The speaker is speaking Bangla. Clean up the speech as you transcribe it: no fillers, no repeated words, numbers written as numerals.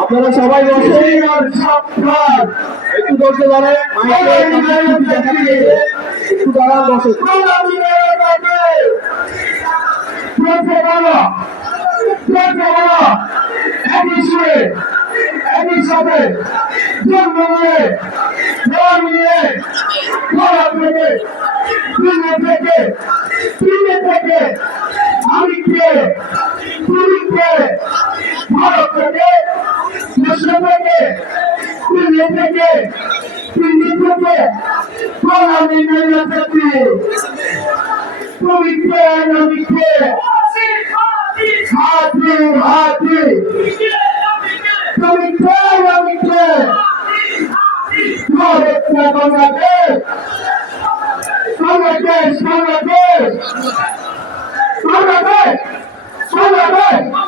আপনারা সবাই বসে একটু বসে দাঁড়ায় একটু দাঁড়ান বসে একই সাথে জন্ম নিয়ে পড়া থেকে দিল্লি থেকে আমি কে পুরীকে ভারত থেকে দেশ থেকে দিল্লি থেকে প্রণামী মেনে থাকি তুমি কে আমি কে হাতি হাতি তুমি কে আমি কে ভারত না বাংলাদেশ বাংলাদেশ বাংলাদেশ বাংলাদেশ বাংলাদেশ